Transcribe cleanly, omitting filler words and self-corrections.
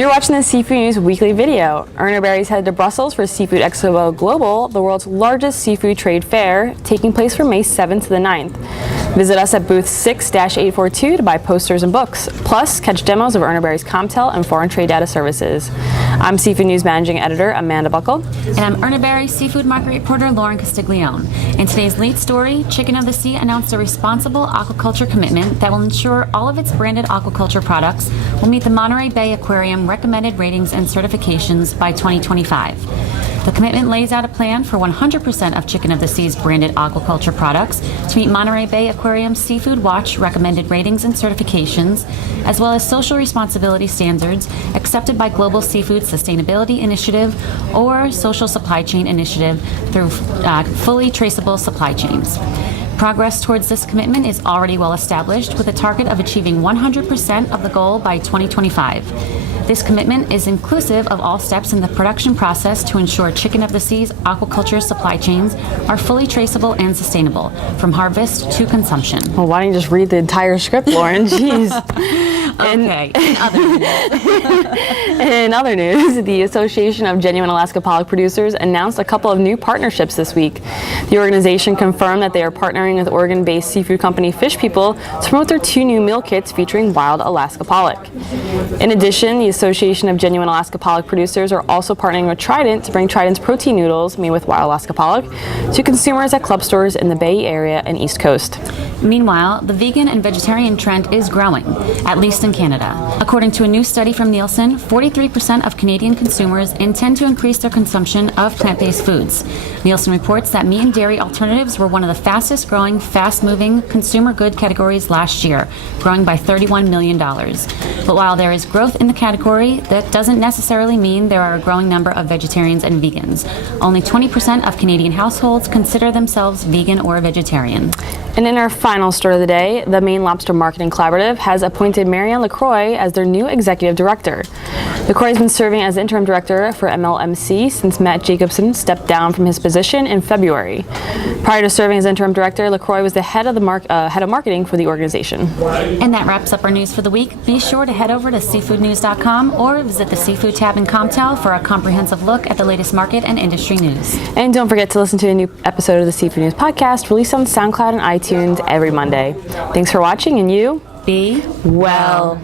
You're watching the Seafood News weekly video. Urner Barry's headed to Brussels for Seafood Expo Global, the world's largest seafood trade fair, taking place from May 7th to the 9th. Visit us at booth 6-842 to buy posters and books. Plus, catch demos of Urner Barry's Comtel and foreign trade data services. I'm Seafood News Managing Editor Amanda Buckle. And I'm Urner Barry Seafood Market Reporter Lauren Castiglione. In today's lead story, Chicken of the Sea announced a responsible aquaculture commitment that will ensure all of its branded aquaculture products will meet the Monterey Bay Aquarium recommended ratings and certifications by 2025. The commitment lays out a plan for 100% of Chicken of the Sea's branded aquaculture products to meet Monterey Bay Aquarium Seafood Watch recommended ratings and certifications, as well as social responsibility standards accepted by Global Seafood Sustainability Initiative or Social Supply Chain Initiative through fully traceable supply chains. Progress towards this commitment is already well established, with a target of achieving 100% of the goal by 2025. This commitment is inclusive of all steps in the production process to ensure Chicken of the Sea's aquaculture supply chains are fully traceable and sustainable, from harvest to consumption. Well, why don't you just read the entire script, Lauren? Jeez. Okay. In other news, the Association of Genuine Alaska Pollock Producers announced a couple of new partnerships this week. The organization confirmed that they are partnering with Oregon-based seafood company Fish People to promote their 2 new meal kits featuring wild Alaska pollock. In addition, the Association of Genuine Alaska Pollock Producers are also partnering with Trident to bring Trident's protein noodles made with wild Alaska pollock to consumers at club stores in the Bay Area and East Coast. Meanwhile, the vegan and vegetarian trend is growing, at least in Canada. According to a new study from Nielsen, 43% of Canadian consumers intend to increase their consumption of plant-based foods. Nielsen reports that meat and dairy alternatives were one of the fastest growing, fast-moving consumer good categories last year, growing by $31 million. But while there is growth in the category, that doesn't necessarily mean there are a growing number of vegetarians and vegans. Only 20% of Canadian households consider themselves vegan or vegetarian. And in our final story of the day, the Maine Lobster Marketing Collaborative has appointed Marianne LaCroix as their new executive director. LaCroix has been serving as interim director for MLMC since Matt Jacobson stepped down from his position in February. Prior to serving as interim director, LaCroix was the head of marketing for the organization. And that wraps up our news for the week. Be sure to head over to seafoodnews.com or visit the Seafood tab in Comtel for a comprehensive look at the latest market and industry news. And don't forget to listen to a new episode of the Seafood News podcast released on SoundCloud and iTunes every Monday. Thanks for watching, and you be well.